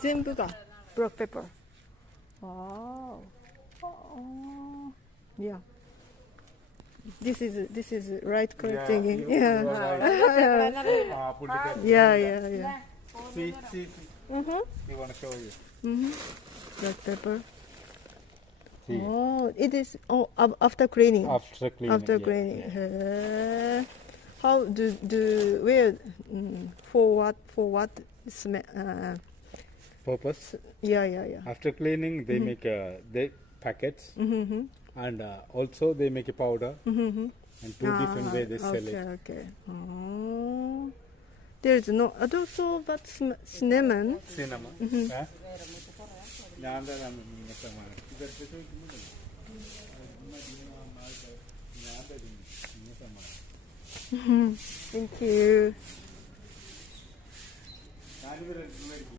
全部が black pepper. Wow. Oh, yeah. This is right correct thinking. Yeah. Put it Yeah. See. Mhm. We want to show you. Mhm. Black pepper. See. Oh, it is after cleaning. After cleaning. After yeah. cleaning. How do where for what smell? Purpose. Yeah. After cleaning, they make they packets, Mm-hmm. and also they make a powder. Mm-hmm. And two different ways they sell it. Okay. Oh. There's no also but cinnamon. Cinnamon. Mhm. Yeah? Thank you.